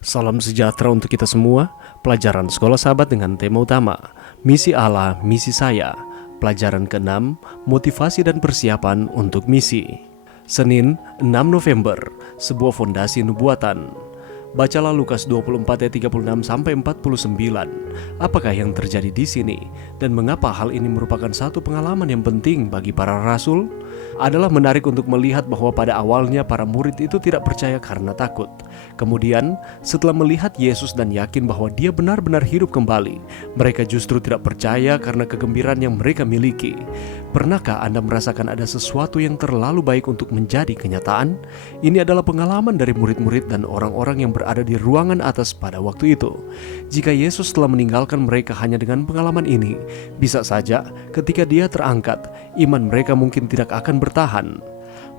Salam sejahtera untuk kita semua. Pelajaran Sekolah Sahabat dengan tema utama Misi Allah, Misi Saya. Pelajaran ke-6, Motivasi dan Persiapan untuk Misi. Senin, 6 November, sebuah fondasi nubuatan. Bacalah Lukas 24 ayat 36 sampai 49. Apakah yang terjadi di sini dan mengapa hal ini merupakan satu pengalaman yang penting bagi para rasul? Adalah menarik untuk melihat bahwa pada awalnya para murid itu tidak percaya karena takut. Kemudian, setelah melihat Yesus dan yakin bahwa Dia benar-benar hidup kembali, mereka justru tidak percaya karena kegembiraan yang mereka miliki. Pernahkah Anda merasakan ada sesuatu yang terlalu baik untuk menjadi kenyataan? Ini adalah pengalaman dari murid-murid dan orang-orang yang berada di ruangan atas pada waktu itu. Jika Yesus telah meninggalkan mereka hanya dengan pengalaman ini, bisa saja ketika Dia terangkat, iman mereka mungkin tidak akan bertahan.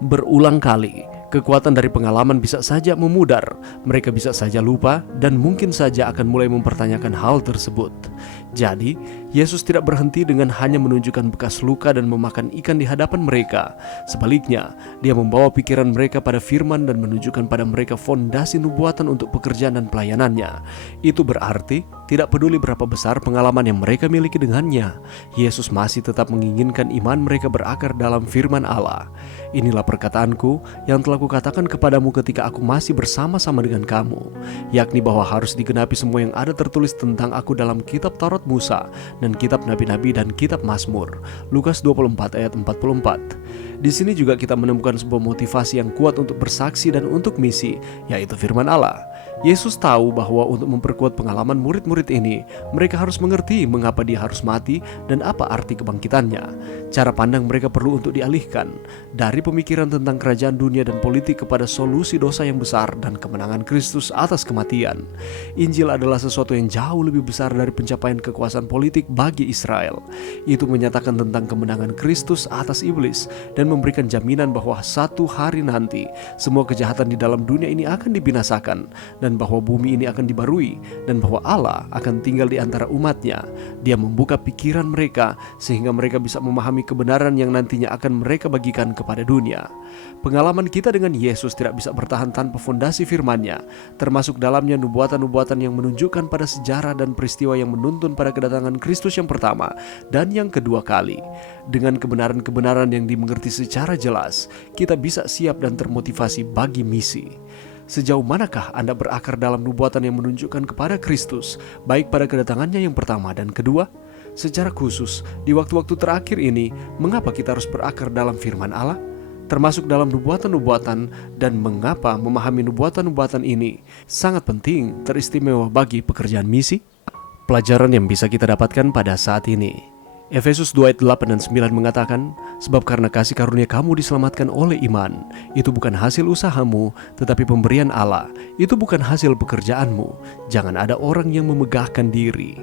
Berulang kali, kekuatan dari pengalaman bisa saja memudar, mereka bisa saja lupa, dan mungkin saja akan mulai mempertanyakan hal tersebut. Jadi, Yesus tidak berhenti dengan hanya menunjukkan bekas luka dan memakan ikan di hadapan mereka. Sebaliknya, Dia membawa pikiran mereka pada firman dan menunjukkan pada mereka fondasi nubuatan untuk pekerjaan dan pelayanannya. Itu berarti, tidak peduli berapa besar pengalaman yang mereka miliki dengannya, Yesus masih tetap menginginkan iman mereka berakar dalam firman Allah. Inilah perkataanku yang telah kukatakan kepadamu ketika aku masih bersama-sama dengan kamu, yakni bahwa harus digenapi semua yang ada tertulis tentang aku dalam kitab Taurat Musa dan kitab Nabi-Nabi dan kitab Mazmur. Lukas 24 ayat 44. Di sini juga kita menemukan sebuah motivasi yang kuat untuk bersaksi dan untuk misi, yaitu firman Allah. Yesus tahu bahwa untuk memperkuat pengalaman murid-murid ini, mereka harus mengerti mengapa Dia harus mati dan apa arti kebangkitannya. Cara pandang mereka perlu untuk dialihkan dari pemikiran tentang kerajaan dunia dan politik kepada solusi dosa yang besar dan kemenangan Kristus atas kematian. Injil adalah sesuatu yang jauh lebih besar dari pencapaian kekuasaan politik bagi Israel. Itu menyatakan tentang kemenangan Kristus atas iblis dan memberikan jaminan bahwa satu hari nanti semua kejahatan di dalam dunia ini akan dibinasakan dan bahwa bumi ini akan dibarui dan bahwa Allah akan tinggal di antara umatnya. Dia membuka pikiran mereka sehingga mereka bisa memahami kebenaran yang nantinya akan mereka bagikan kepada dunia. Pengalaman kita dengan Yesus tidak bisa bertahan tanpa fondasi firman-Nya, termasuk dalamnya nubuatan-nubuatan yang menunjukkan pada sejarah dan peristiwa yang menuntun pada kedatangan Kristus yang pertama dan yang kedua kali. Dengan kebenaran-kebenaran yang dimengerti secara jelas, kita bisa siap dan termotivasi bagi misi. Sejauh manakah Anda berakar dalam nubuatan yang menunjukkan kepada Kristus, baik pada kedatangannya yang pertama dan kedua? Secara khusus, di waktu-waktu terakhir ini, mengapa kita harus berakar dalam firman Allah? Termasuk dalam nubuatan-nubuatan, dan mengapa memahami nubuatan-nubuatan ini sangat penting, teristimewa bagi pekerjaan misi? Pelajaran yang bisa kita dapatkan pada saat ini. Efesus 2 ayat 8 dan 9 mengatakan, sebab karena kasih karunia kamu diselamatkan oleh iman, itu bukan hasil usahamu, tetapi pemberian Allah, itu bukan hasil pekerjaanmu, jangan ada orang yang memegahkan diri.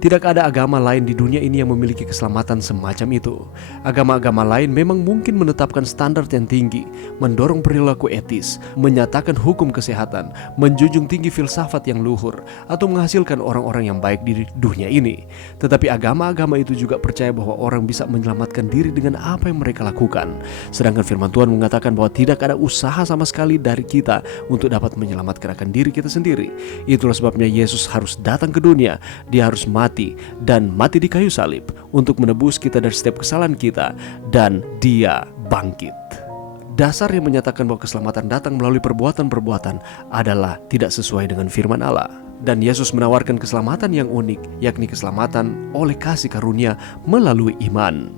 Tidak ada agama lain di dunia ini yang memiliki keselamatan semacam itu. Agama-agama lain memang mungkin menetapkan standar yang tinggi, mendorong perilaku etis, menyatakan hukum kesehatan, menjunjung tinggi filsafat yang luhur, atau menghasilkan orang-orang yang baik di dunia ini. Tetapi agama-agama itu juga percaya bahwa orang bisa menyelamatkan diri dengan apa yang mereka lakukan. Sedangkan firman Tuhan mengatakan bahwa tidak ada usaha sama sekali dari kita untuk dapat menyelamatkan akan diri kita sendiri. Itulah sebabnya Yesus harus datang ke dunia. Dia harus mati dan mati di kayu salib untuk menebus kita dari setiap kesalahan kita, dan Dia bangkit. Dasar yang menyatakan bahwa keselamatan datang melalui perbuatan-perbuatan adalah tidak sesuai dengan firman Allah. Dan Yesus menawarkan keselamatan yang unik, yakni keselamatan oleh kasih karunia melalui iman.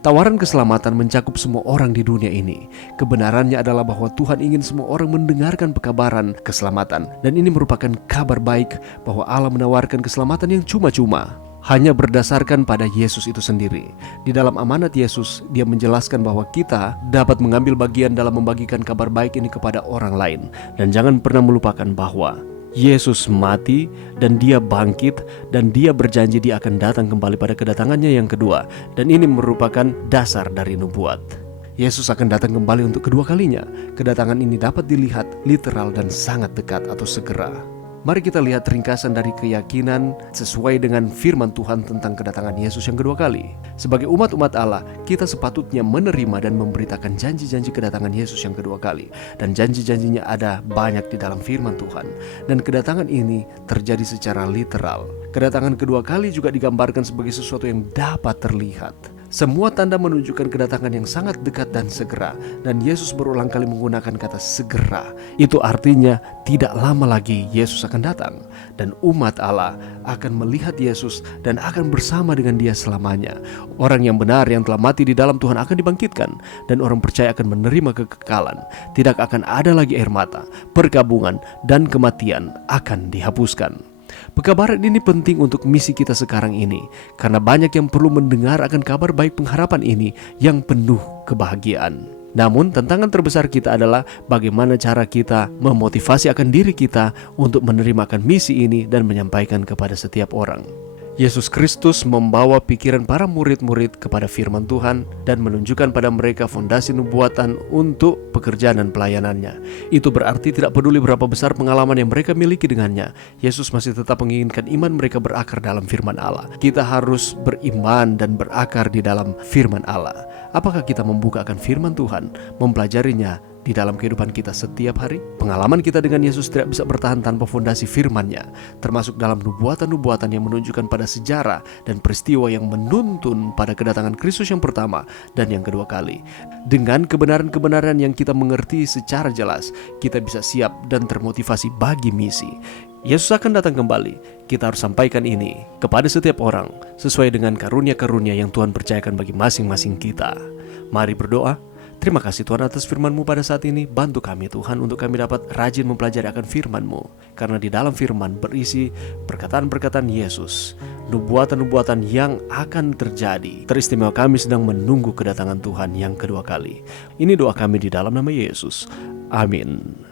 Tawaran keselamatan mencakup semua orang di dunia ini. Kebenarannya adalah bahwa Tuhan ingin semua orang mendengarkan pekabaran keselamatan. Dan ini merupakan kabar baik bahwa Allah menawarkan keselamatan yang cuma-cuma, hanya berdasarkan pada Yesus itu sendiri. Di dalam amanat Yesus, Dia menjelaskan bahwa kita dapat mengambil bagian dalam membagikan kabar baik ini kepada orang lain. Dan jangan pernah melupakan bahwa Yesus mati dan Dia bangkit, dan Dia berjanji Dia akan datang kembali pada kedatangannya yang kedua. Dan ini merupakan dasar dari nubuat. Yesus akan datang kembali untuk kedua kalinya. Kedatangan ini dapat dilihat literal dan sangat dekat atau segera. Mari kita lihat ringkasan dari keyakinan sesuai dengan firman Tuhan tentang kedatangan Yesus yang kedua kali. Sebagai umat-umat Allah, kita sepatutnya menerima dan memberitakan janji-janji kedatangan Yesus yang kedua kali. Dan janji-janjinya ada banyak di dalam firman Tuhan. Dan kedatangan ini terjadi secara literal. Kedatangan kedua kali juga digambarkan sebagai sesuatu yang dapat terlihat. Semua tanda menunjukkan kedatangan yang sangat dekat dan segera. Dan Yesus berulang kali menggunakan kata segera. Itu artinya tidak lama lagi Yesus akan datang. Dan umat Allah akan melihat Yesus dan akan bersama dengan Dia selamanya. Orang yang benar yang telah mati di dalam Tuhan akan dibangkitkan. Dan orang percaya akan menerima kekekalan. Tidak akan ada lagi air mata, perkabungan, dan kematian akan dihapuskan. Pekabaran ini penting untuk misi kita sekarang ini, karena banyak yang perlu mendengar akan kabar baik pengharapan ini yang penuh kebahagiaan. Namun tantangan terbesar kita adalah bagaimana cara kita memotivasi akan diri kita untuk menerima akan misi ini dan menyampaikan kepada setiap orang. Yesus Kristus membawa pikiran para murid-murid kepada firman Tuhan dan menunjukkan pada mereka fondasi nubuatan untuk pekerjaan dan pelayanannya. Itu berarti tidak peduli berapa besar pengalaman yang mereka miliki dengannya, Yesus masih tetap menginginkan iman mereka berakar dalam firman Allah. Kita harus beriman dan berakar di dalam firman Allah. Apakah kita membuka akan firman Tuhan, mempelajarinya di dalam kehidupan kita setiap hari? Pengalaman kita dengan Yesus tidak bisa bertahan tanpa fondasi firman-Nya, termasuk dalam nubuatan-nubuatan yang menunjukkan pada sejarah dan peristiwa yang menuntun pada kedatangan Kristus yang pertama dan yang kedua kali. Dengan kebenaran-kebenaran yang kita mengerti secara jelas, kita bisa siap dan termotivasi bagi misi. Yesus akan datang kembali. Kita harus sampaikan ini kepada setiap orang sesuai dengan karunia-karunia yang Tuhan percayakan bagi masing-masing kita. Mari berdoa. Terima kasih Tuhan atas firman-Mu pada saat ini. Bantu kami Tuhan untuk kami dapat rajin mempelajari akan firman-Mu. Karena di dalam firman berisi perkataan-perkataan Yesus, nubuatan-nubuatan yang akan terjadi. Teristimewa kami sedang menunggu kedatangan Tuhan yang kedua kali. Ini doa kami di dalam nama Yesus. Amin.